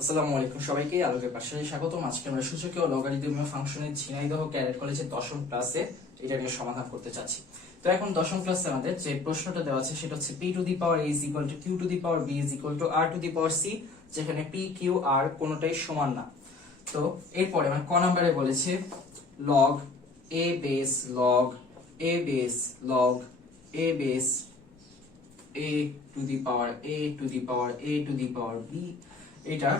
আসসালামু আলাইকুম সবাইকে আলোকের পাঠশালায় স্বাগতম। আজকে আমরা সূচকীয় লগারিদমীয় ফাংশনের ঝিনাইদহ ক্যাডেট কলেজের দশম ক্লাসে এটা নিয়ে সমাধান করতে চাচ্ছি। তো এখন দশম ক্লাসে আমাদের যে প্রশ্নটা দেওয়া আছে সেটা হচ্ছে p to the power a is equal to q to the power b is equal to r to the power c, যেখানে p q r কোনোটাই সমান না। তো এরপরে মানে ক নম্বরে বলেছে log a base log a base log a base a to the power a to the power a to the power b এটা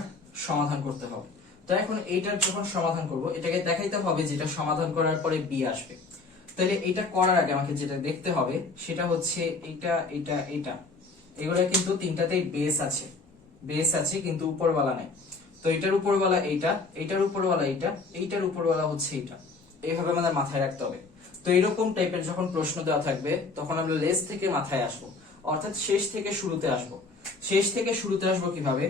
সমাধান করতে হবে। তো এখন এইটার যখন সমাধান করব এটাকে দেখাইতে হবে যেটা সমাধান করার পরে b আসবে। তাহলে এটা করার আগে আমাকে যেটা দেখতে হবে সেটা হচ্ছে এটা এটা এটা এগুলা কিন্তু তিনটাতেই বেস আছে কিন্তু উপরওয়ালা নাই। তো এটার উপরওয়ালা এইটা, এটার উপরওয়ালা এইটা, এইটার উপরওয়ালা হচ্ছে এটা। এইভাবে আমাদের মাথায় রাখতে হবে। তো এরকম টাইপের যখন প্রশ্ন দেওয়া থাকবে তখন আমরা লেস থেকে মাথায় আসবো, অর্থাৎ শেষ থেকে শুরুতে আসবো। শেষ থেকে শুরুতে আসবো কিভাবে?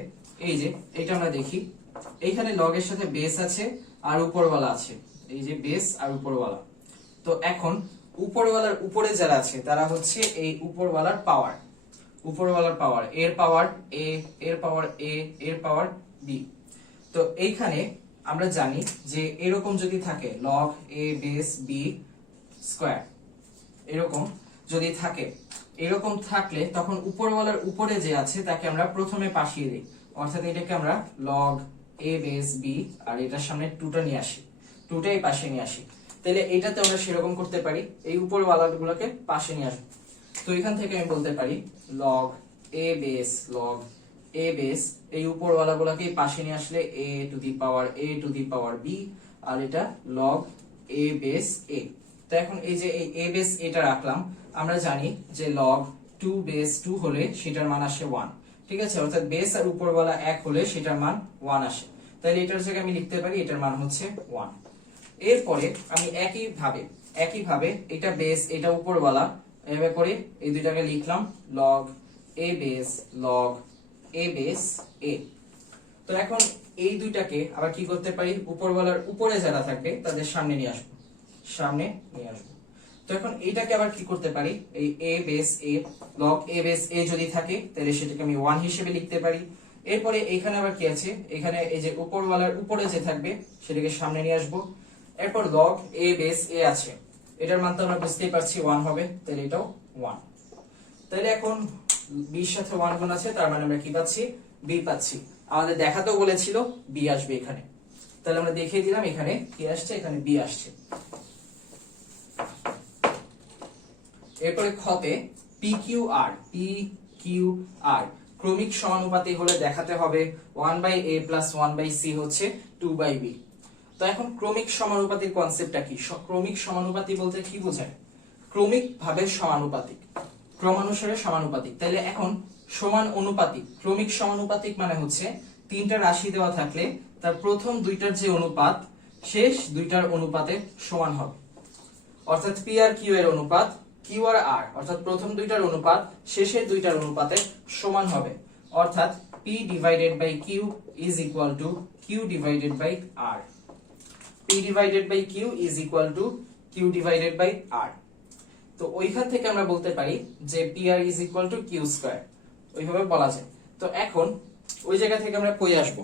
এই যে এটা আমরা দেখি, এইখানে লগের সাথে বেস আছে আর উপরওয়ালা আছে, এই যে বেস আর উপরওয়ালা। তো এখন উপরওয়ালার উপরে যারা আছে তারা হচ্ছে এই উপরওয়ালার পাওয়ার, এর পাওয়ার a, এর পাওয়ার a, এর পাওয়ার b। তো এইখানে আমরা জানি যে এরকম যদি থাকে log a base b square, এরকম যদি থাকে, এরকম থাকলে তখন উপরওয়ালার উপরে যে আছে তাকে আমরা প্রথমে পাশিয়ে দিই, অর্থাৎ এটাকে আমরা log a বেস b আর এটার সামনে 2টা নিয়ে আসি, 2টাই পাশে নিয়ে আসি। তাহলে এটাতে আমরা সেরকম করতে পারি, এই উপরওয়ালাগুলোকে পাশে নিয়ে আসবো। তো এখান থেকে আমি বলতে পারি log a বেস এই উপরওয়ালাগুলোকে পাশে নিয়ে আসলে a to the power b আর এটা log a বেস a। তো এখন এই যে এই a বেস এটা রাখলাম, আমরা জানি যে log 2 বেস 2 হলে সেটার মান আসে 1, ঠিক আছে? অর্থাৎ বেস আর উপরওয়ালা এক হলে সেটার মান 1 আসে। তাহলে এটার জায়গায় আমি লিখতে পারি এটার মান হচ্ছে 1। এরপরে আমি একইভাবে এটা বেস এটা উপরওয়ালা এভাবে করে এই দুইটাকে লিখলাম log a বেস a। তো এখন এই দুইটাকে আবার কি করতে পারি, উপরওয়ালার উপরে যারা থাকবে তাদের সামনে নিয়ে আসবো। তো এখন এইটাকে আবার কি করতে পারি, এই a base a log a base a যদি থাকে তাহলে সেটাকে আমি 1 হিসেবে লিখতে পারি। এরপরে এখানে আবার কি আছে, এখানে এই যে উপরওয়ালার উপরে যে থাকবে সেটাকে সামনে নিয়ে আসবো। এরপর log a বেস a আছে, এটার মান তো আমরা বুঝতেই পারছি 1 হবে, তাহলে এটাও 1। তাহলে এখন b এর সাথে 1 গুণ আছে, তার মানে আমরা কি পাচ্ছি, b পাচ্ছি। আমাদের দেখাতেও বলেছিল b আসবে এখানে, তাহলে আমরা দেখিয়ে দিলাম এখানে কি আসছে, এখানে b আসছে। এরপরে খতে PQR ক্রমিক সমানুপাতি হলে দেখাতে হবে 1/a + 1/c হচ্ছে 2/b। তো এখন ক্রমিক সমানুপাতির কনসেপ্টটা কি? ক্রমিক সমানুপাতি বলতে কি বোঝায়? ক্রমিক ভাবে সমানুপাতিক, ক্রমানুসারে সমানুপাতিক। তাহলে এখন সমান অনুপাতিক, ক্রমিক সমানুপাতিক মানে হচ্ছে তিনটা রাশি দেওয়া থাকলে তার প্রথম দুইটার যে অনুপাত শেষ দুইটার অনুপাতের সমান হবে। অর্থাৎ p আর q এর অনুপাত q আর r, অর্থাৎ প্রথম দুইটার অনুপাত শেষের দুইটার অনুপাতের সমান হবে। অর্থাৎ p divided by q is equal to q divided by r, p divided by q is equal to q divided by r। তো ওইখান থেকে আমরা বলতে পারি যে pr is equal to q square, ওইভাবে বলা যায়। তো এখন ওই জায়গা থেকে আমরা কই আসব,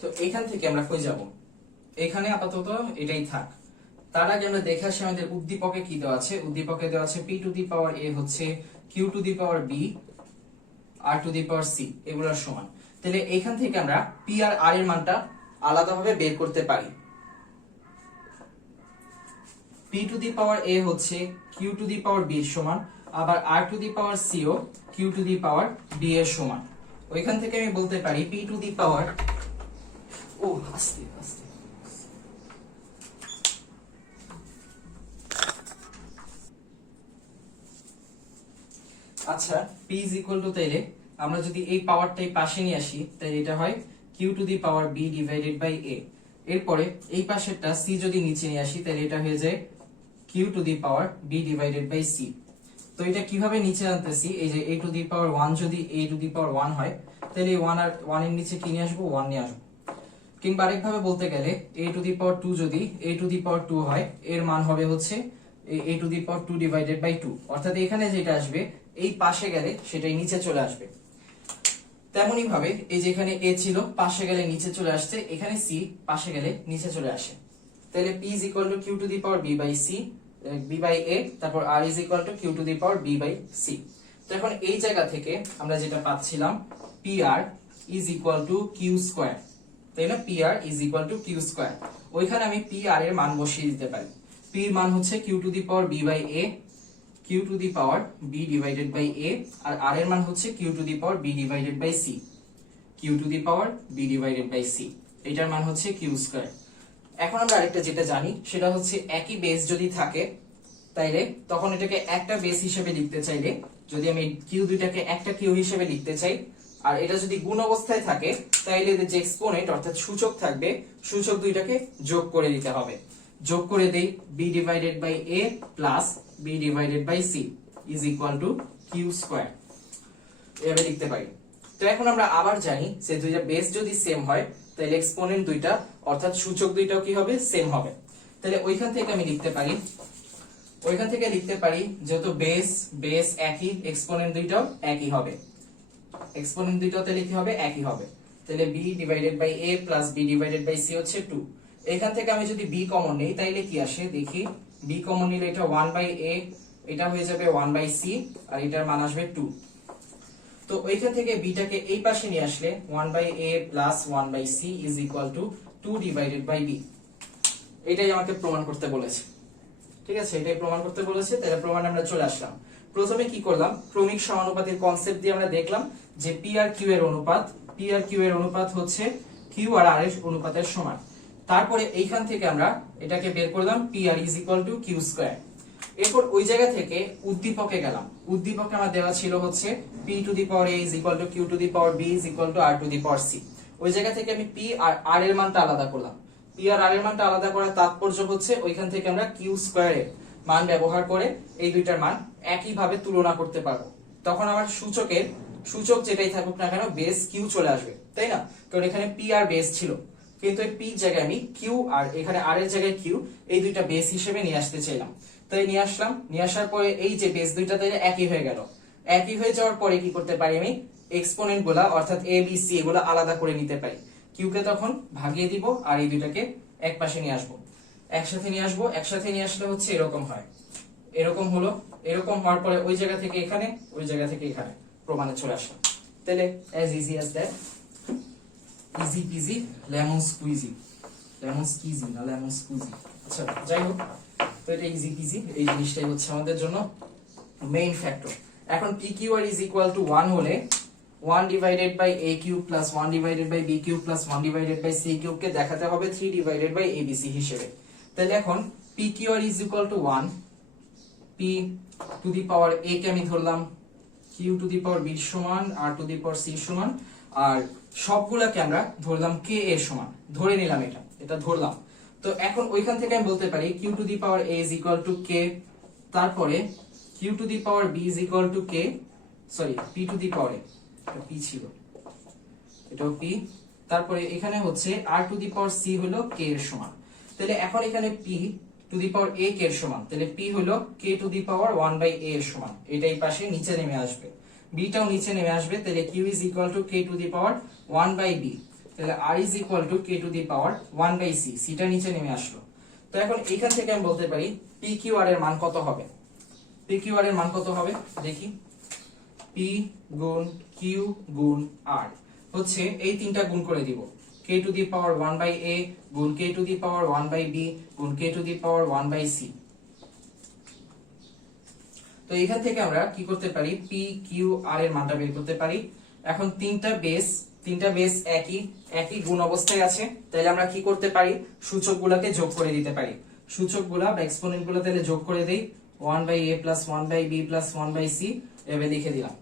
তো এইখান থেকে আমরা কই যাব, এখানে আপাতত এটাই থাক। তার আগে আমরা দেখে আসি আমাদের উদ্দীপকে কি দেওয়া আছে। উদ্দীপকে দেওয়া আছে p to the power a হচ্ছে q to the power b r to the power c এগুলোর সমান। তাহলে এইখান থেকে আমরা p আর r এর মানটা আলাদাভাবে বের করতে পারি। p to the power a হচ্ছে q to the power b এর সমান, আবার r to the power c ও q to the power b এর সমান। ওইখান থেকে আমি বলতে পারি p টু দি পাওয়ার আচ্ছা p ইজ ইকুয়াল টু, তাইলে আমরা যদি এই পাওয়ারটাই পাশে নিয়ে আসি তাহলে এটা হয় q to the power b divided by a। এরপরে এই পাশেরটা c যদি নিচে নিয়ে আসি তাহলে এটা হয়ে যায় q to the power b divided by c। তো এটা কিভাবে নিচে আনতেছি, এই যে a টু দি পাওয়ার 1 যদি a টু দি পাওয়ার 1 হয় তাহলে 1 আর 1 এর নিচে কি নিয়ে আসবো, 1 নিয়ে আসবো। কিংবা আরেকভাবে বলতে গেলে a টু দি পাওয়ার 2 যদি a টু দি পাওয়ার 2 হয়, এর মান হবে হচ্ছে a to the power 2 divided by 2, অর্থাৎ এখানে যেটা আসবে এই পাশে গেলে সেটাই নিচে চলে আসবে। তেমনি ভাবে এই যে এখানে a ছিল, পাশে গেলে নিচে চলে আসছে, এখানে c পাশে গেলে নিচে চলে আসে। তাহলে p is equal to q to the power b by c, b by a, তারপর r is equal to q to the power b by c। তো এখন এই জায়গা থেকে আমরা যেটা পাচ্ছিলাম pr is equal to q square, তাই না? pr is equal to q square। ওইখানে আমি pr এর মান বসিয়ে দিতে পারি। p এর মান হচ্ছে q to the power b by a, q to the power b divided by a, R r এর মান হচ্ছে q to the power b divided by c, q to the power b divided by c, এটার মান হচ্ছে q square। এখন আমরা আরেকটা যেটা জানি সেটা হচ্ছে একই বেস যদি থাকে তাইলে তখন এটাকে একটা বেস হিসেবে লিখতে চাইলে, যদি আমি q দুইটাকে একটা q হিসেবে লিখতে চাই আর এটা যদি গুণ অবস্থায় থাকে তাইলে এদের যে এক্সপোনেন্ট অর্থাৎ সূচক থাকবে, সূচক দুইটাকে যোগ করে দিতে হবে। যোগ করে দেই b divided by a plus b divided by c is equal to q square, এভাবে লিখতে পারি। তো এখন আমরা আবার জানি যে দুইটা বেস যদি সেম হয় তাহলে এক্সপোনেন্ট দুইটা অর্থাৎ সূচক দুইটাও কি হবে? সেম হবে। তাহলে ওইখান থেকে আমি লিখতে পারি যেহেতু বেস একই, এক্সপোনেন্ট দুইটাও একই হবে, এক্সপোনেন্ট দুইটাও তাহলে কি হবে? একই হবে। তাহলে b divided by a plus b divided by c হচ্ছে 2। এখান থেকে আমি যদি b কমন নেই তাইলে কি আসে দেখি, b কমন নিলে এটা 1 by a, এটা হয়ে যাবে 1 by c, আর এটার মান আসবে 2। তো ওইখান থেকে b টাকে এই পাশে নিয়ে আসলে 1 by a plus 1 by c is equal to 2 divided by b, এটাই আমাকে প্রমাণ করতে বলেছে। ঠিক আছে, এটাই প্রমাণ করতে বলেছে। তাহলে প্রমাণে আমরা চলে আসলাম। প্রথমে কি করলাম, ক্রমিক সমানুপাতের কনসেপ্ট দিয়ে আমরা দেখলাম যে p আর q এর অনুপাত হচ্ছে q আর r এর অনুপাতের সমান। তারপরে এইখান থেকে আমরা এটাকে বের করলাম pr is equal to q square। এরপর ওই জায়গা থেকে উদ্দীপকে গেলাম। উদ্দীপকে আমার দেওয়া ছিল হচ্ছে p to the power a is equal to q to the power b is equal to r to the power c। ওই জায়গা থেকে আমি p আর r এর মানটা আলাদা করলাম। p আর r এর মানটা আলাদা করার তাৎপর্য হচ্ছে ওইখান থেকে আমরা q স্কয়ার এর মান ব্যবহার করে এই দুইটার মান একই ভাবে তুলনা করতে পারবো। তখন আমার সূচক যেটাই থাকুক না কেন বেস q চলে আসবে, তাই না? কারণ এখানে p আর বেস ছিল, কিন্তু এই p জায়গায় আমি q আর এখানে r এর জায়গায় q, এই দুইটা বেস হিসেবে নিয়ে আসতে চাইলাম। তাই নিয়ে আসলাম। নিয়ে আসার পরে এই যে বেস দুইটা তাইলে একই হয়ে গেল। একই হয়ে যাওয়ার পরে কি করতে পারি, আমি এক্সপোনেন্ট গুলা অর্থাৎ a b c এগুলো আলাদা করে নিতে পারি। q কে তখন ভাগিয়ে দিব আর এই দুইটাকে এক পাশে নিয়ে আসবো, একসাথে নিয়ে আসলে হচ্ছে এরকম হয়। এরকম হলো, এরকম হওয়ার পরে ওই জায়গা থেকে এখানে, ওই জায়গা থেকে এখানে প্রমাণে চলে আসলাম। তাহলে as easy as that, easy peasy lemon squeezy, আচ্ছা যাই হোক, তো এটা ইজি পিজি, এই জিনিসটাই হচ্ছে আমাদের জন্য মেইন ফ্যাক্টর। এখন pqr is equal to 1 হলে 1 divided by a cube plus 1 divided by b cube plus 1 divided by c cube কে দেখাতে হবে 3 divided by abc হিসেবে। তাহলে এখন pqr is equal to 1, p to the power a কে আমি ধরলাম q to the power b সমান, r to the power c সমান, আর সবগুলোকে আমরা ধরলাম k এর সমান, ধরে নিলাম এটা ধরলাম। তো এখন ওইখান থেকে আমি বলতে পারি q to the power a is equal to k, তারপরে q to the power b is equal to k, sorry p to the power a, এটা p ছিল, এটাও p, তারপরে এখানে হচ্ছে r to the power c হলো k এর সমান। তাহলে এখন এখানে p to the power a k এর সমান, তাহলে p হলো k to the power 1 by a এর সমান, এটাই পাশে নিচে নেমে আসবে, b টাও নিচে নেমে আসবে। তাহলে q is equal to k to the power 1 by b, তাহলে r is equal to k to the power 1 by c, c টা নিচে নেমে আসলো। তো এখন এখান থেকে আমি বলতে পারি pqr এর মান কত হবে, pqr এর মান কত হবে দেখি, p গুণ q গুণ r হচ্ছে এই তিনটা গুণ করে দিব, k to the power 1 by a গুণ k to the power 1 by b গুণ k to the power 1 by c। তো এখান থেকে আমরা কি করতে পারি, p q r এর মানটা বের করতে পারি। এখন তিনটা বেস একই গুণ অবস্থায় আছে, তাহলে আমরা কি করতে পারি, সূচকগুলোকে যোগ করে দিতে পারি। সূচকগুলা বা এক্সপোনেন্টগুলো তাহলে যোগ করে দেই, 1 by a plus 1 by b plus 1 by c এভাবে লিখে দিলাম।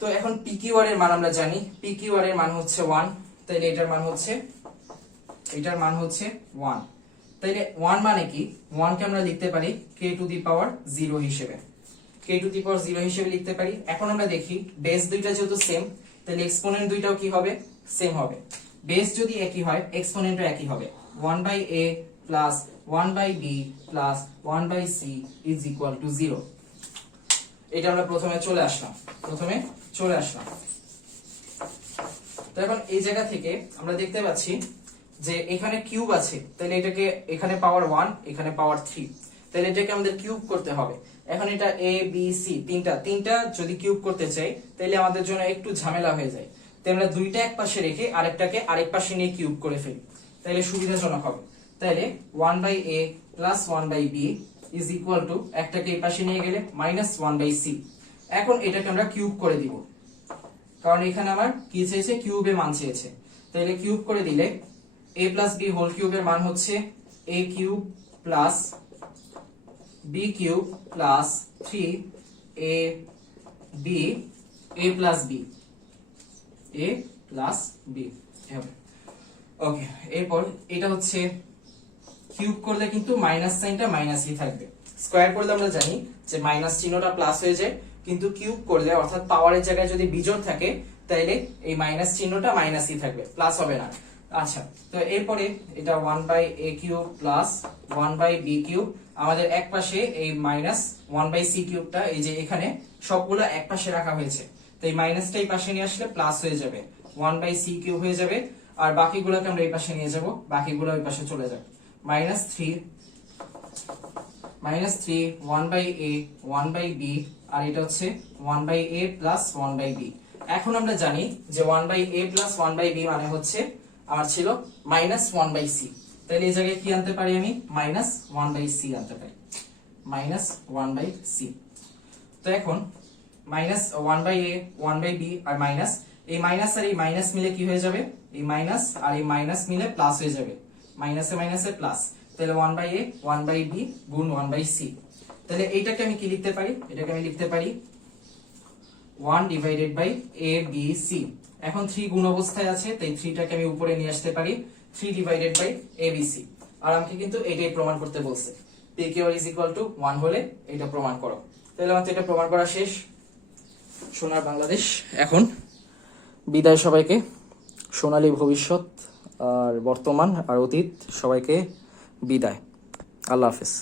তো এখন pqr এর মান আমরা জানি, pqr এর মান হচ্ছে 1, তাহলে এটার মান হচ্ছে 1। তাহলে 1 মানে কি, 1 কে আমরা লিখতে পারি k to the power 0 হিসেবে, k to the power 0 হিসেবে লিখতে পারি। এখন আমরা দেখি বেস দুইটা যেহেতু সেম, তাহলে এক্সপোনেন্ট দুইটাও কি হবে, সেম হবে। বেস যদি একই হয় এক্সপোনেন্টও একই হবে, 1 by a plus 1 by b plus 1 by c is equal to 0। এটা আমরা প্রথমে চলে আসলাম। তো এখন এই জায়গা থেকে আমরা দেখতে পাচ্ছি যে এখানে কিউব আছে, তাহলে এটাকে এখানে পাওয়ার 1 এখানে পাওয়ার 3, তাহলে এটাকে আমাদের কিউব করতে হবে। এখন এটা a b c তিনটা যদি কিউব করতে চাই তাহলে আমাদের জন্য একটু ঝামেলা হয়ে যায়, তাই আমরা দুইটা এক পাশে রেখে আরেকটাকে আরেক পাশে নিয়ে কিউব করে ফেলি, তাহলে সুবিধাজনক হবে। তাহলে 1/a + 1/b is equal two একটাকে এই পাশে নিয়ে গেলে -1/c। এখন এটাকে আমরা কিউব করে দিব, কারণ এখানে আমার কি চেয়েছে, কিউবে মান চেয়েছে। তাহলে কিউব করে দিলে a + b হোল কিউবের মান হচ্ছে a cube plus b cube plus 3ab a plus b ওকে। এরপর এটা হচ্ছে কিউব করলে কিন্তু মাইনাস সাইনটা মাইনাসই থাকবে, স্কয়ার করলে আমরা জানি যে মাইনাস চিহ্নটা প্লাস হয়ে যায়, কিন্তু কিউব করলে অর্থাৎ পাওয়ারের জায়গায় যদি বিজোড় থাকে তাহলে এই মাইনাস চিহ্নটা মাইনাসই থাকবে, প্লাস হবে না। আচ্ছা, তো এরপরে এটা 1/a cube plus 1/b cube, আমাদের এক পাশে এই -1/c কিউবটা এই যে এখানে সবগুলো এক পাশে রাখা হয়েছে, তো এই মাইনাসটা এই পাশে নিয়ে আসলে প্লাস হয়ে যাবে, 1/c কিউব হয়ে যাবে। আর বাকিগুলোকে আমরা এই পাশে নিয়ে যাব, বাকিগুলো ওই পাশে চলে যাবে, -3 1/a 1/b, আর এটা হচ্ছে 1/a প্লাস 1/b। এখন আমরা জানি যে 1/a প্লাস 1/b মানে হচ্ছে আমার ছিল -1/c, তাহলে এই জায়গায় কি আনতে পারি আমি, -1/c আনতে পারি, -1/c। তো এখন -1/a 1/b আর মাইনাস, এই মাইনাস আর এই মাইনাস মিলে কি হয়ে যাবে, এই মাইনাস আর এই মাইনাস মিলে প্লাস হয়ে যাবে, মাইনাসে মাইনাসে প্লাস, তাহলে 1/a 1/b গুণ 1/c। তাহলে এইটাকে আমি কি লিখতে পারি, এটাকে আমি লিখতে পারি 1/abc। এখন 3 গুণ অবস্থায় আছে, তাই 3টাকে আমি উপরে নিয়ে আসতে পারি, 3/abc। আর আমাকে কিন্তু এটাই প্রমাণ করতে বলছে, pq is equal to 1 হলে এটা প্রমাণ করো। তাহলে আমার এটা প্রমাণ করা শেষ। সোনার বাংলাদেশ এখন বিদায় সবাইকে, সোনালী ভবিষ্যৎ আর বর্তমান আর অতীত সবাইকে বিদায়, আল্লাহ হাফেজ।